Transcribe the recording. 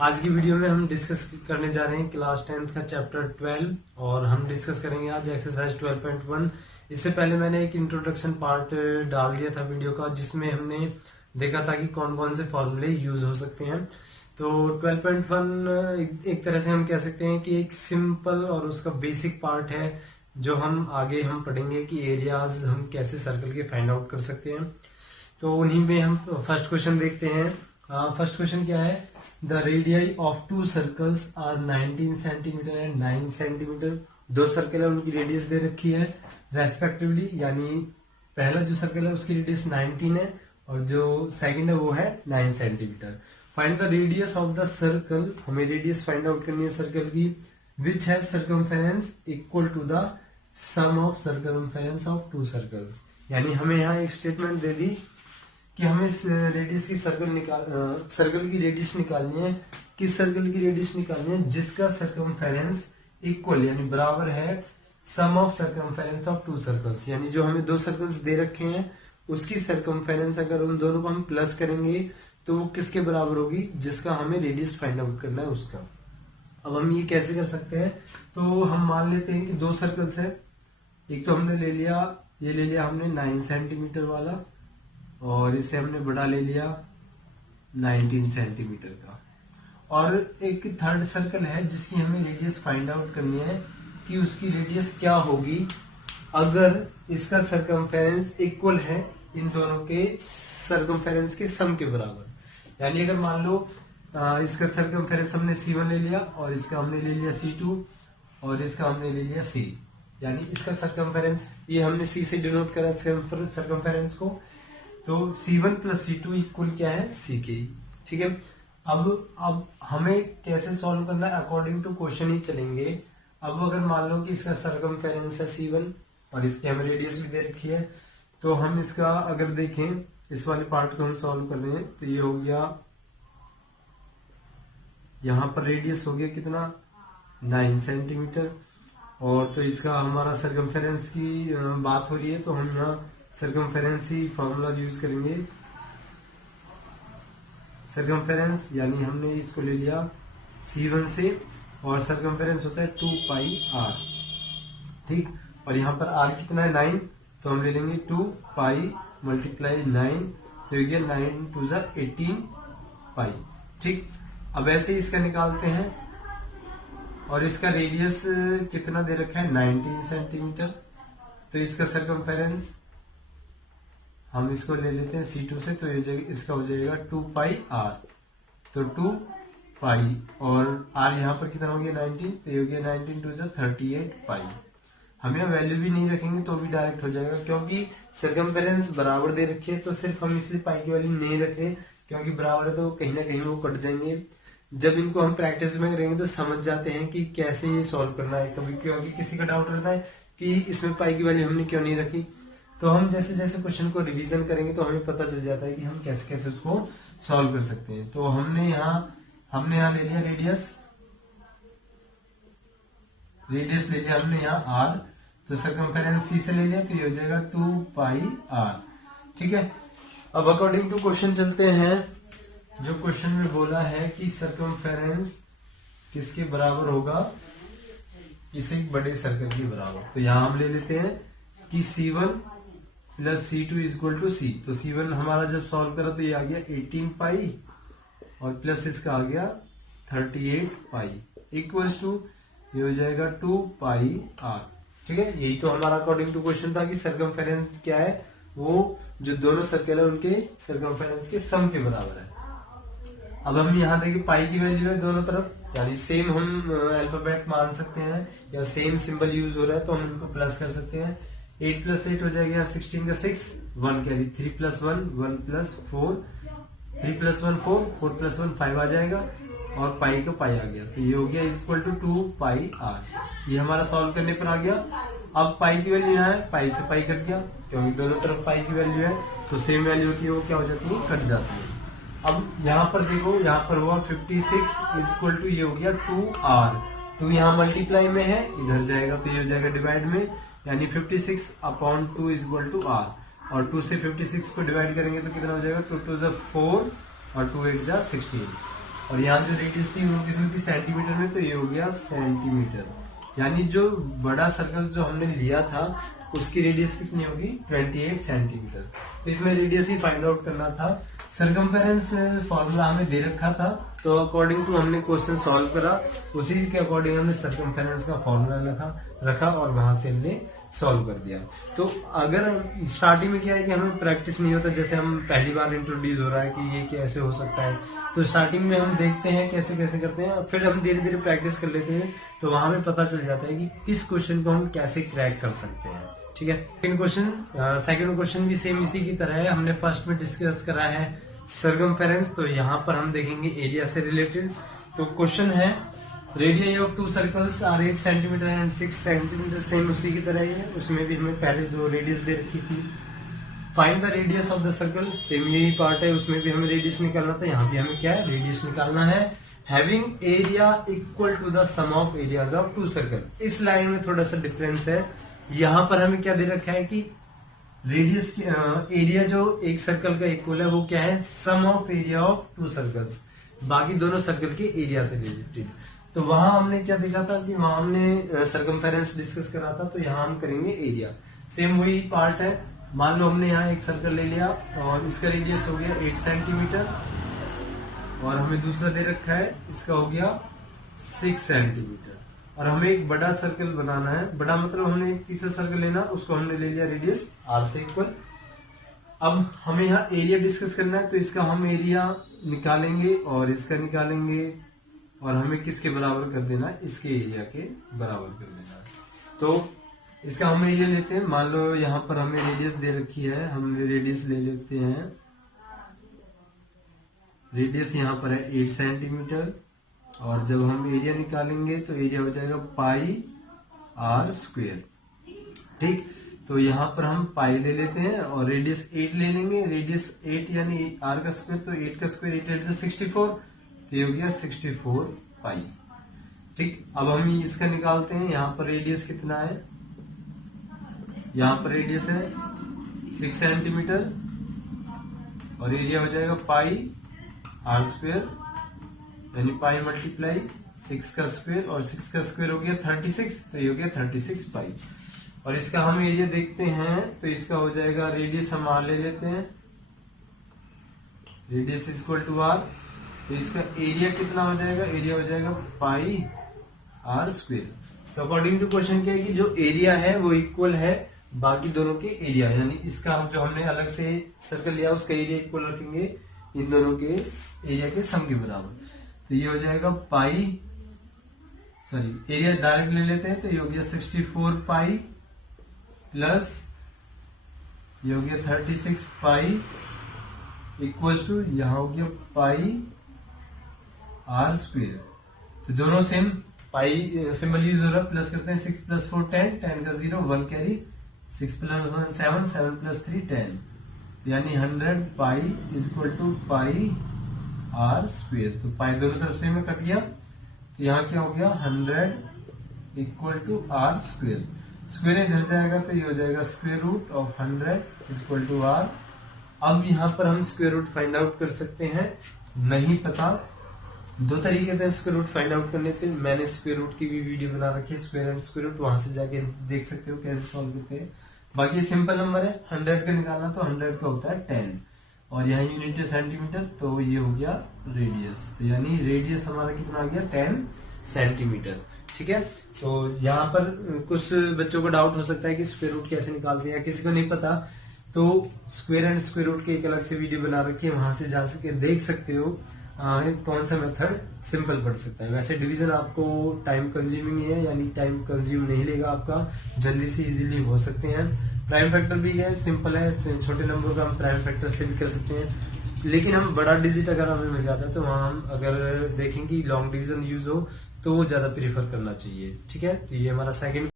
आज की वीडियो में हम डिस्कस करने जा रहे हैं क्लास 10th का चैप्टर 12 और हम डिस्कस करेंगे आज एक्सरसाइज 12.1। इससे पहले मैंने एक इंट्रोडक्शन पार्ट डाल दिया था वीडियो का, जिसमें हमने देखा था कि कौन कौन से फॉर्मूले यूज हो सकते हैं। तो 12.1 एक तरह से हम कह सकते हैं कि एक सिंपल और उसका बेसिक पार्ट है, जो हम आगे हम पढ़ेंगे कि एरियाज हम कैसे सर्कल के फाइंड आउट कर सकते हैं। तो उन्हीं में हम फर्स्ट क्वेश्चन देखते हैं। फर्स्ट क्वेश्चन क्या है? The radii of two circles are 19 centimetre and 9 centimetre. दो सर्कल है, उनकी रेडियस दे रखी है रेस्पेक्टिवली, यानी पहला जो सर्कल है उसकी रेडियस 19 है और जो सेकंड है वो है 9 centimetre. Find the radius of the circle, हमें रेडियस फाइंड आउट करनी है सर्कल की, which has circumference equal to the sum of circumference of two circles. यानी हमें यहाँ एक स्टेटमेंट दे दी कि हमें रेडियस की सर्कल की रेडियस निकालनी है। किस सर्कल की रेडियस निकालनी है? जिसका सर्कमफेरेंस इक्वल यानी बराबर है sum of circumference of two circles. यानी जो हमें दो सर्कल्स दे रखे हैं उसकी सर्कमफेरेंस अगर उन दोनों को हम प्लस करेंगे तो वो किसके बराबर होगी? जिसका हमें रेडियस फाइंड आउट करना है उसका। अब हम ये कैसे कर सकते हैं? तो हम मान लेते हैं कि दो सर्कल्स है। एक तो हमने ले लिया, ये ले लिया हमने 9 सेंटीमीटर वाला, और इसे हमने बड़ा ले लिया 19 सेंटीमीटर का। और एक थर्ड सर्कल है जिसकी हमें रेडियस फाइंड आउट करनी है कि उसकी रेडियस क्या होगी अगर इसका सर्कमफेरेंस इक्वल है इन दोनों के सर्कमफेरेंस के सम के बराबर। यानी अगर मान लो इसका सर्कमफेरेंस हमने C1 ले लिया और इसका हमने ले लिया C2 और इसका हमने ले लिया C, यानी इसका सर्कमफेरेंस, ये हमने C से डिनोट करा सर्कमफेरेंस को, तो C1 प्लस C2 इक्वल क्या है? C के। ठीक है। अब हमें कैसे सॉल्व करना है? अकॉर्डिंग टू क्वेश्चन ही चलेंगे। अब अगर मान लो कि इसका सर्कमफेरेंस है C1 और इसकी हमें रेडियस भी दे रखी है, तो हम इसका अगर देखें, इस वाले पार्ट को हम सॉल्व कर रहे हैं, तो ये हो गया, यहां पर रेडियस हो गया कितना? 9 सेंटीमीटर। और तो इसका हमारा सर्कमफेरेंस की बात हो रही है, तो हम यहाँ सर्कमफेरेंस ही फॉर्मूला यूज करेंगे। सर्कमफेरेंस यानी हमने इसको ले लिया C1 से, और सर्कमफेरेंस होता है 2 पाई r। ठीक। और यहाँ पर r कितना है? 9, तो हम ले लेंगे 2 पाई मल्टीप्लाई 9, तो ये 9 टू 18 पाई। ठीक। अब ऐसे इसका निकालते हैं, और इसका रेडियस कितना दे रखा है? 19 सेंटीमीटर। तो इसका सर्कमफेरेंस हम इसको ले लेते हैं C2 से, तो ये इसका हो जाएगा 2 पाई r, तो 2 पाई, और r यहाँ पर कितना हो गया? 19, तो ये हो गया 19 टू 38 पाई। हम यहाँ वैल्यू भी नहीं रखेंगे तो भी डायरेक्ट हो जाएगा, क्योंकि सर्कमफेरेंस बराबर दे रखे हैं, तो सिर्फ हम इसलिए पाई की वैल्यू नहीं रख रहे क्योंकि बराबर है तो कहीं ना कहीं वो कट जाएंगे। जब इनको हम प्रैक्टिस में करेंगे तो समझ जाते हैं कि कैसे ये सॉल्व करना है। कभी क्योंकि किसी का डाउट रहता है कि इसमें पाई की वैल्यू हमने क्यों नहीं रखी, तो हम जैसे जैसे क्वेश्चन को रिवीजन करेंगे तो हमें पता चल जाता है कि हम कैसे कैसे उसको सॉल्व कर सकते हैं। तो हमने यहाँ ले लिया रेडियस ले लिया हमने यहाँ r, तो सर्कमफेरेंस C से ले लिया, तो ये हो जाएगा 2 पाई r। ठीक है। अब अकॉर्डिंग टू क्वेश्चन चलते हैं। जो क्वेश्चन में बोला है कि सर्कमफेरेंस किसके बराबर होगा? किसी बड़े सर्कल के बराबर। तो यहां हम ले लेते हैं कि C1 plus C2 equal to C। तो C1 हमारा जब सॉल्व करा तो ये आ गया 18 पाई, और प्लस इसका आ गया 38 पाई, इक्वल्स टू ये हो जाएगा 2 पाई r। ठीक है। यही तो हमारा अकॉर्डिंग टू क्वेश्चन था कि सर्कमफेरेंस क्या है? वो जो दोनों सर्कल है उनके सर्कमफेरेंस के सम के बराबर है। अब हम यहाँ देखिए पाई की वैल्यू है दोनों तरफ, यानी सेम हम अल्फाबेट मान सकते हैं या सेम सिंबल यूज हो रहा है तो हम इनको प्लस कर सकते हैं। 8 प्लस 8 हो जाएगा 16 का 6, 1 carry, 3 plus 1 1 plus 4, 3 plus 1 4, 4 plus 1 5 आ जाएगा, और पाई का पाई आ गया, तो ये हो गया इक्वल टू 2 पाई r। ये हमारा सॉल्व करने पर आ गया। अब पाई की वैल्यू यहाँ है, पाई से पाई कट गया, क्योंकि दोनों तरफ पाई की वैल्यू है तो सेम वैल्यू होती है, वो क्या हो जाती है? कट जाती है। अब यहाँ पर देखो, यहाँ पर हुआ 56 इक्वल टू ये हो गया 2r। 2 यहाँ मल्टीप्लाई में है, इधर जाएगा तो ये हो जाएगा डिवाइड में, यानी 56 अपॉन 2 इक्वल टू r। और 2 से 56 को डिवाइड करेंगे तो कितना हो जाएगा? 2 2 4 और 2 8 16। और यहाँ जो रेडियस थी वो किसमें थी, सेंटीमीटर में, तो ये हो गया सेंटीमीटर। यानी जो बड़ा सर्कल जो हमने लिया था उसकी रेडियस कितनी होगी, 28 सेंटीमीटर। तो इसमें रेडियस ही फाइंड आउट करना था। सर्कमफेरेंस फॉर्मूला हमें दे रखा था, तो अकॉर्डिंग टू हमने क्वेश्चन सॉल्व करा, उसी के अकॉर्डिंग हमने सर्कमफेरेंस का फॉर्मूला रखा और वहां से हमने सॉल्व कर दिया। तो अगर स्टार्टिंग में क्या है कि हमें प्रैक्टिस नहीं होता, जैसे हम पहली बार इंट्रोड्यूस हो रहा है कि ये कैसे हो सकता है, तो स्टार्टिंग में हम देखते हैं कैसे कैसे करते हैं, फिर हम धीरे धीरे प्रैक्टिस कर लेते हैं, तो वहां हमें पता चल जाता है कि किस क्वेश्चन को हम कैसे क्रैक कर सकते हैं। ठीक है, सेकंड क्वेश्चन भी सेम इसी की तरह है। हमने फर्स्ट में डिस्कस करा है सर्कमफेरेंस, तो यहाँ पर हम देखेंगे एरिया से रिलेटेड। तो क्वेश्चन है radius of two circles are 8 centimetre and 6 centimetre, same उसी की तरह ही है। उसमें भी हमें पहले दो रेडियस दे रखी थी। Find the radius of the circle, same यही पार्ट है, उसमें भी हमें रेडियस निकालना था, यहाँ भी हमें क्या है, रेडियस निकालना है। Having area equal to the sum of areas of two circle. इस लाइन में थोड़ा सा डिफरेंस है, यहाँ पर हमें क्या दे रखा है कि रेडियस एरिया जो एक सर्कल का इक्वल है वो क्या है, sum of area of two circles, बाकी दोनों सर्कल के एरिया से रिलेटेड। तो वहां हमने क्या देखा था कि वहां हमने सर्कमफेरेंस डिस्कस करा था, तो यहाँ हम करेंगे एरिया। सेम वही पार्ट है। मान लो हमने यहाँ एक सर्कल ले लिया और इसका रेडियस हो गया 8 सेंटीमीटर और हमें दूसरा दे रखा है, इसका हो गया 6 सेंटीमीटर और हमें एक बड़ा सर्कल बनाना है। बड़ा मतलब हमने एक तीसरा सर्कल लेना, उसको हमने ले लिया रेडियस r से इक्वल। अब हमें यहाँ एरिया डिस्कस करना है, तो इसका हम एरिया निकालेंगे और इसका निकालेंगे और हमें किसके बराबर कर देना है, इसके एरिया के बराबर कर देना है। तो इसका हम एरिया लेते हैं। मान लो यहाँ पर हमें रेडियस दे रखी है, हम रेडियस ले लेते हैं। रेडियस यहाँ पर है 8 सेंटीमीटर और जब हम एरिया निकालेंगे तो एरिया हो जाएगा पाई r स्क्वेयर। ठीक, तो यहाँ पर हम पाई ले लेते हैं और रेडियस 8 ले लेंगे। रेडियस 8 यानी r का स्क्वायर, तो 8 का स्क्वायर 8 से 64, तो ये हो गया 64 पाई। ठीक, अब हम इसका निकालते हैं। यहाँ पर रेडियस कितना है, यहाँ पर रेडियस है 6 सेंटीमीटर और एरिया हो जाएगा पाई r स्क्वायर यानी पाई मल्टीप्लाई 6 का स्क्वायर और 6 का स्क्वायर हो गया 36, तो ये हो गया 36 पाई। और इसका हम एरिया देखते हैं, तो इसका हो जाएगा रेडियस हम r ले लेते हैं, रेडियस इक्वल टू r, तो इसका एरिया कितना हो जाएगा, एरिया हो जाएगा पाई r स्क्वायर। तो अकॉर्डिंग टू क्वेश्चन क्या है कि जो एरिया है वो इक्वल है बाकी दोनों के एरिया, यानी इसका हम जो हमने अलग से सर्कल लिया उसका एरिया इक्वल रखेंगे इन दोनों के एरिया के सम के बराबर। तो ये हो जाएगा पाई, सॉरी एरिया डायरेक्ट ले लेते हैं, तो ये हो गया 64 पाई प्लस ये हो गया 36 पाई इक्वल टू यहाँ हो गया पाई r स्क्वायर। तो दोनों सेम, पाई सिंबल यूज हो रहा है, प्लस करते हैं 6 + 4 10, 10 का 0 1 कैरी, 6 + 1 7, 7 + 3 10, यानी 100 pi equal to pi r square. तो पाई दोनों तरफ से में कट गया, तो यहाँ क्या हो गया 100 equal to r square. Square इधर जाएगा तो ये हो जाएगा square root of 100 equal to r। अब यहाँ पर हम स्क्वायर रूट फाइंड आउट कर सकते हैं, नहीं पता दो तरीके थे स्क्वायर रूट फाइंड आउट करने के। मैंने स्क्वायर रूट की भी वीडियो बना रखी है, स्क्वायर एंड स्क्वायर रूट, वहां से जाके देख सकते हो कैसे सॉल्व करते हैं। बाकी सिंपल नंबर है, 100 का निकालना, तो 100 का होता है 10 और यहाँ यूनिट है सेंटीमीटर, तो ये हो गया रेडियस। तो यानी रेडियस हमारा कितना आ गया 10 सेंटीमीटर। ठीक है, तो यहाँ पर कुछ बच्चों को डाउट हो सकता है कि स्क्वायर रूट कैसे निकालते हैं, या किसी को नहीं पता, तो स्क्वायर एंड स्क्वायर रूट की एक अलग से वीडियो बना रखी है, वहां से जा सके देख सकते हो कौन सा मेथड सिंपल पड़ सकता है। वैसे डिवीजन आपको टाइम कंज्यूमिंग है, यानी टाइम कंज्यूम नहीं लेगा आपका, जल्दी से इजीली हो सकते हैं। प्राइम फैक्टर भी है, सिंपल है, छोटे नंबरों का हम प्राइम फैक्टर से भी कर सकते हैं, लेकिन हम बड़ा डिजिट अगर हमें मिल जाता है तो वहां हम अगर देखें कि लॉन्ग डिवीजन यूज हो तो वो ज्यादा प्रीफर करना चाहिए। ठीक है, तो ये हमारा सेकंड